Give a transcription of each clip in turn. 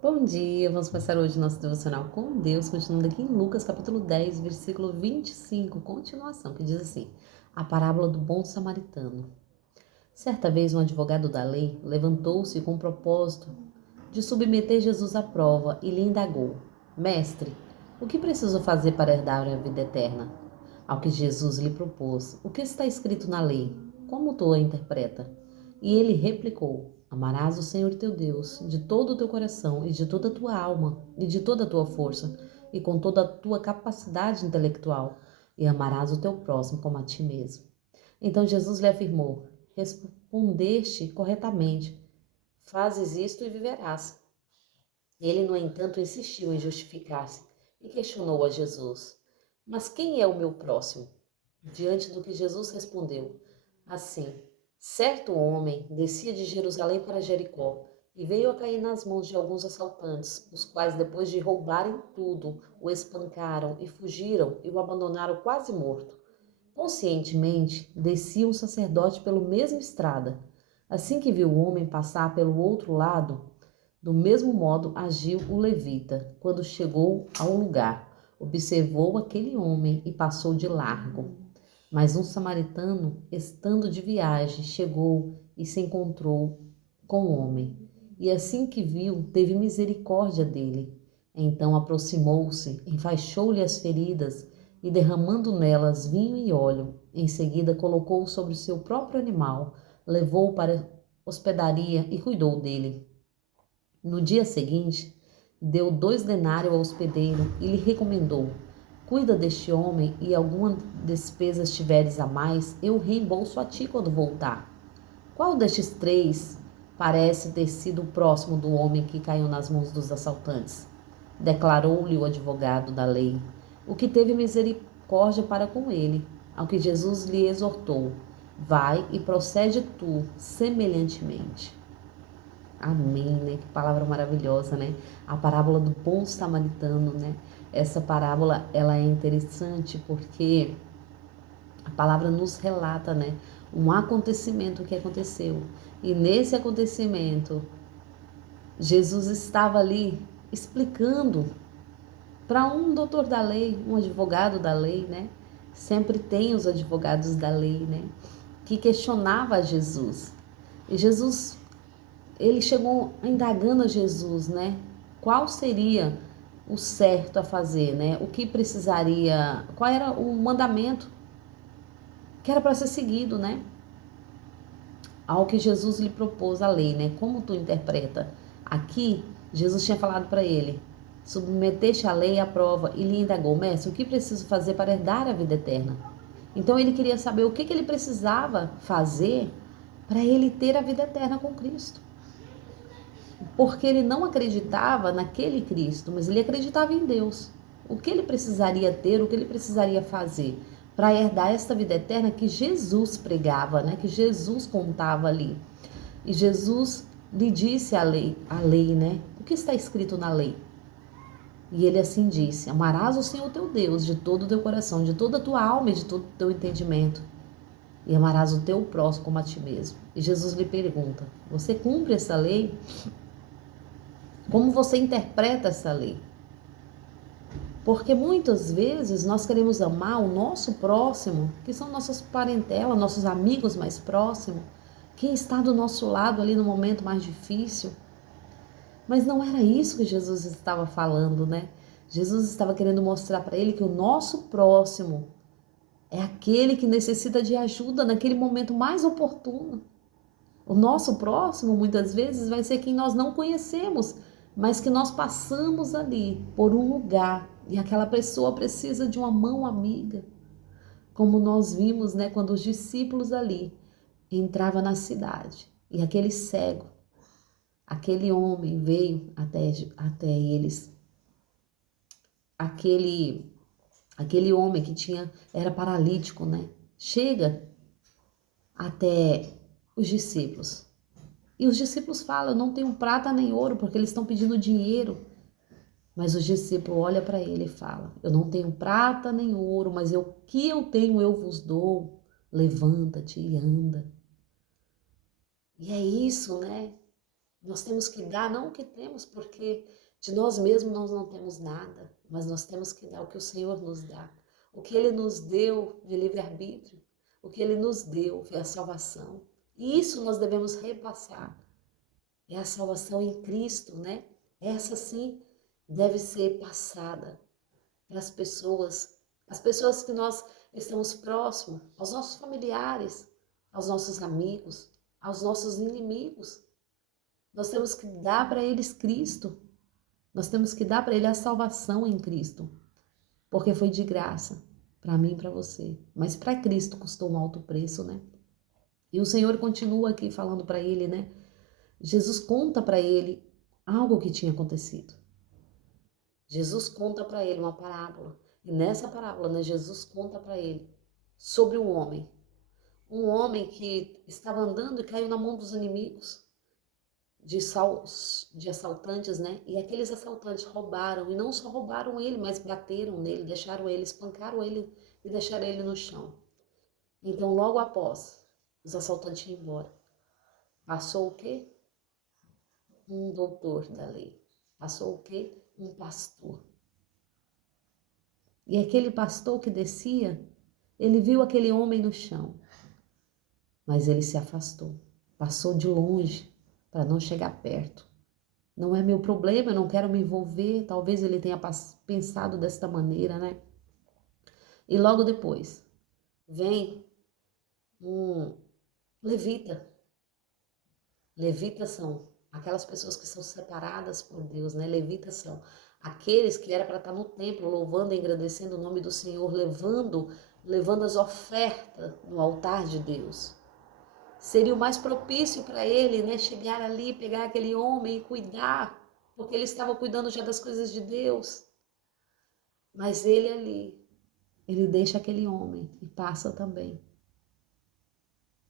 Bom dia, vamos começar hoje nosso devocional com Deus, continuando aqui em Lucas capítulo 10, versículo 25, continuação, que diz assim: a parábola do bom samaritano. Certa vez um advogado da lei levantou-se com o propósito de submeter Jesus à prova e lhe indagou: Mestre, o que preciso fazer para herdar a vida eterna? Ao que Jesus lhe propôs: O que está escrito na lei? Como tu a interpreta? E ele replicou: Amarás o Senhor teu Deus de todo o teu coração e de toda a tua alma e de toda a tua força e com toda a tua capacidade intelectual, e amarás o teu próximo como a ti mesmo. Então Jesus lhe afirmou: Respondeste corretamente, fazes isto e viverás. Ele, no entanto, insistiu em justificar-se e questionou a Jesus: Mas quem é o meu próximo? Diante do que Jesus respondeu: Assim, certo homem descia de Jerusalém para Jericó e veio a cair nas mãos de alguns assaltantes, os quais, depois de roubarem tudo, o espancaram e fugiram e o abandonaram quase morto. Conscientemente, descia um sacerdote pela mesma estrada. Assim que viu o homem passar pelo outro lado, do mesmo modo agiu o levita. Quando chegou ao lugar, observou aquele homem e passou de largo. Mas um samaritano, estando de viagem, chegou e se encontrou com o homem. E assim que viu, teve misericórdia dele. Então aproximou-se, enfaixou-lhe as feridas e, derramando nelas vinho e óleo, em seguida colocou-o sobre o seu próprio animal, levou-o para a hospedaria e cuidou dele. No dia seguinte, deu 2 denários ao hospedeiro e lhe recomendou: Cuida deste homem e alguma despesas tiveres a mais, eu reembolso a ti quando voltar. Qual destes três parece ter sido o próximo do homem que caiu nas mãos dos assaltantes? Declarou-lhe o advogado da lei, o que teve misericórdia para com ele. Ao que Jesus lhe exortou: Vai e procede tu semelhantemente. Amém, né? Que palavra maravilhosa, né? A parábola do bom samaritano, né? Essa parábola, ela é interessante porque a palavra nos relata, né? Um acontecimento que aconteceu. E nesse acontecimento, Jesus estava ali explicando para um doutor da lei, um advogado da lei, né? Sempre tem os advogados da lei, né? Que questionava Jesus. E Jesus, ele chegou indagando a Jesus, né? Qual seria o certo a fazer, né? O que precisaria, qual era o mandamento que era para ser seguido, né? Ao que Jesus lhe propôs a lei, né? Como tu interpreta? Aqui, Jesus tinha falado para ele: submeteste a lei à prova e lhe indagou: Mestre, o que preciso fazer para herdar a vida eterna? Então ele queria saber o que ele precisava fazer para ele ter a vida eterna com Cristo. Porque ele não acreditava naquele Cristo, mas ele acreditava em Deus. O que ele precisaria ter, o que ele precisaria fazer para herdar esta vida eterna que Jesus pregava, né? Que Jesus contava ali. E Jesus lhe disse a lei, né? O que está escrito na lei? E ele assim disse: Amarás o Senhor teu Deus de todo o teu coração, de toda a tua alma e de todo o teu entendimento. E amarás o teu próximo como a ti mesmo. E Jesus lhe pergunta: Você cumpre essa lei? Como você interpreta essa lei? Porque muitas vezes nós queremos amar o nosso próximo, que são nossas parentelas, nossos amigos mais próximos, quem está do nosso lado ali no momento mais difícil. Mas não era isso que Jesus estava falando, né? Jesus estava querendo mostrar para ele que o nosso próximo é aquele que necessita de ajuda naquele momento mais oportuno. O nosso próximo, muitas vezes, vai ser quem nós não conhecemos, mas que nós passamos ali por um lugar e aquela pessoa precisa de uma mão amiga. Como nós vimos, né, quando os discípulos ali entravam na cidade e aquele cego, aquele homem veio até eles, aquele homem que era paralítico, né? Chega até os discípulos. E os discípulos falam: Eu não tenho prata nem ouro, porque eles estão pedindo dinheiro. Mas os discípulos olham para ele e falam: Eu não tenho prata nem ouro, mas o que eu tenho eu vos dou. Levanta-te e anda. E é isso, né? Nós temos que dar não o que temos, porque de nós mesmos nós não temos nada, mas nós temos que dar o que o Senhor nos dá. O que Ele nos deu de livre-arbítrio, o que Ele nos deu foi a salvação. E isso nós devemos repassar. É a salvação em Cristo, né? Essa sim deve ser passada para as pessoas que nós estamos próximos, aos nossos familiares, aos nossos amigos, aos nossos inimigos. Nós temos que dar para eles Cristo. Nós temos que dar para eles a salvação em Cristo. Porque foi de graça, para mim e para você. Mas para Cristo custou um alto preço, né? E o Senhor continua aqui falando para ele, né? Jesus conta para ele algo que tinha acontecido. Jesus conta para ele uma parábola. E nessa parábola, né, Jesus conta para ele sobre um homem que estava andando e caiu na mão dos inimigos, de assaltantes, né? E aqueles assaltantes roubaram, e não só roubaram ele, mas bateram nele, deixaram ele, espancaram ele e deixaram ele no chão. Então, logo após os assaltantes ir embora, passou o quê? Um doutor da lei. Passou o quê? Um pastor. E aquele pastor que descia, ele viu aquele homem no chão, mas ele se afastou, passou de longe para não chegar perto. Não é meu problema, eu não quero me envolver. Talvez ele tenha pensado desta maneira, né? E logo depois vem um levita. Levitas são aquelas pessoas que são separadas por Deus, né? Levitas são aqueles que era para estar no templo louvando e engrandecendo o nome do Senhor, levando as ofertas no altar de Deus. Seria o mais propício para ele, né? Chegar ali, pegar aquele homem e cuidar, porque ele estava cuidando já das coisas de Deus. Mas ele ali, ele deixa aquele homem e passa também,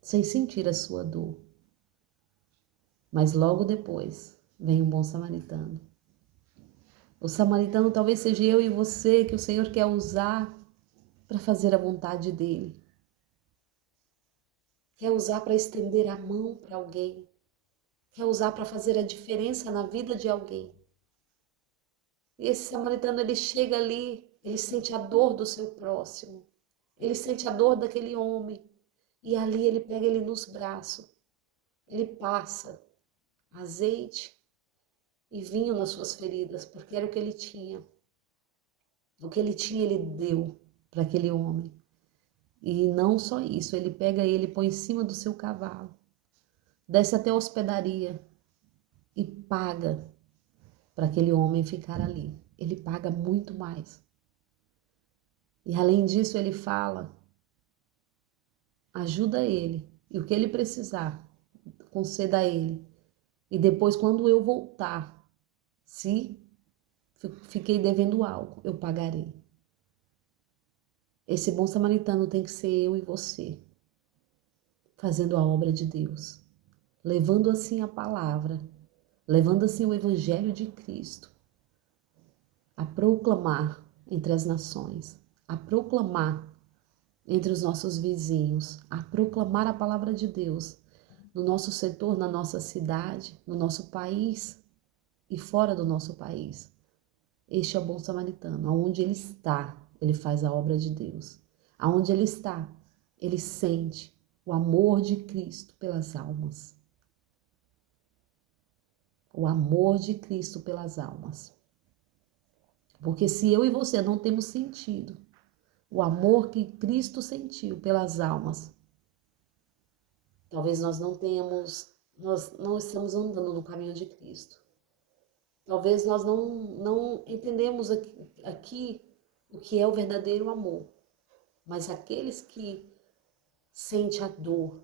sem sentir a sua dor. Mas logo depois vem um bom samaritano. O samaritano talvez seja eu e você que o Senhor quer usar para fazer a vontade dele. Quer usar para estender a mão para alguém. Quer usar para fazer a diferença na vida de alguém. E esse samaritano, ele chega ali, ele sente a dor do seu próximo. Ele sente a dor daquele homem. E ali ele pega ele nos braços. Ele passa azeite e vinho nas suas feridas, porque era o que ele tinha. O que ele tinha, ele deu para aquele homem. E não só isso, ele pega ele, põe em cima do seu cavalo, desce até a hospedaria e paga para aquele homem ficar ali. Ele paga muito mais. E além disso, ele fala, ajuda ele, e o que ele precisar, conceda a ele. E depois, quando eu voltar, se fiquei devendo algo, eu pagarei. Esse bom samaritano tem que ser eu e você, fazendo a obra de Deus, levando assim a palavra, levando assim o evangelho de Cristo, a proclamar entre as nações, a proclamar entre os nossos vizinhos, a proclamar a palavra de Deus no nosso setor, na nossa cidade, no nosso país e fora do nosso país. Este é o bom samaritano. Aonde ele está, ele faz a obra de Deus. Aonde ele está, ele sente o amor de Cristo pelas almas. O amor de Cristo pelas almas. Porque se eu e você não temos sentido o amor que Cristo sentiu pelas almas, talvez nós não estamos andando no caminho de Cristo. Talvez nós não entendemos aqui o que é o verdadeiro amor. Mas aqueles que sentem a dor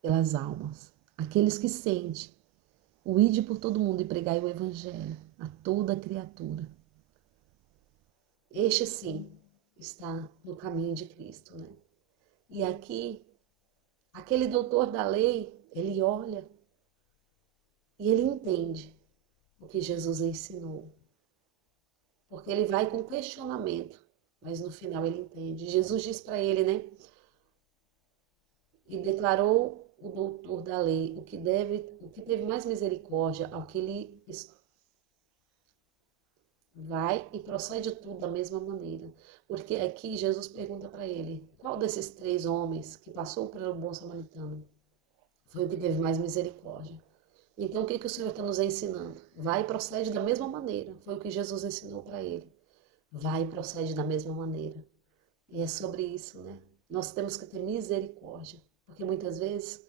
pelas almas, aqueles que sentem o ide por todo mundo e pregai o evangelho a toda criatura, este sim está no caminho de Cristo, né? E aqui, aquele doutor da lei, ele olha e ele entende o que Jesus ensinou. Porque ele vai com questionamento, mas no final ele entende. Jesus diz para ele, né? E declarou o doutor da lei, o que teve mais misericórdia, ao que ele vai e procede tudo da mesma maneira. Porque aqui Jesus pergunta para ele, qual desses 3 homens que passou pelo bom samaritano foi o que teve mais misericórdia? Então o que o Senhor está nos ensinando? Vai e procede da mesma maneira. Foi o que Jesus ensinou para ele. Vai e procede da mesma maneira. E é sobre isso, né? Nós temos que ter misericórdia. Porque muitas vezes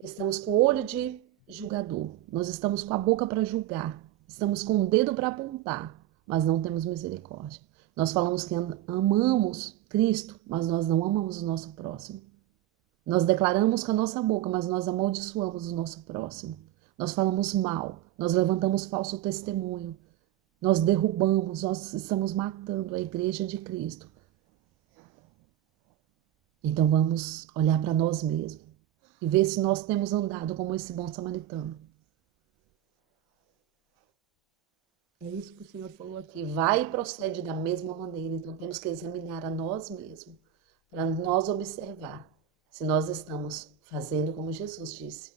estamos com o olho de julgador. Nós estamos com a boca para julgar. Estamos com o dedo para apontar, mas não temos misericórdia. Nós falamos que amamos Cristo, mas nós não amamos o nosso próximo. Nós declaramos com a nossa boca, mas nós amaldiçoamos o nosso próximo. Nós falamos mal, nós levantamos falso testemunho, nós derrubamos, nós estamos matando a igreja de Cristo. Então vamos olhar para nós mesmos e ver se nós temos andado como esse bom samaritano. É isso que o Senhor falou aqui. Vai e procede da mesma maneira. Então temos que examinar a nós mesmos, para nós observar se nós estamos fazendo como Jesus disse,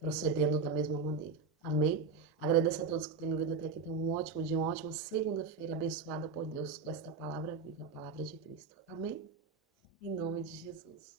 procedendo da mesma maneira. Amém? Agradeço a todos que têm me ouvido até aqui. Tenham um ótimo dia, uma ótima segunda-feira, abençoada por Deus com esta palavra viva, a palavra de Cristo. Amém? Em nome de Jesus.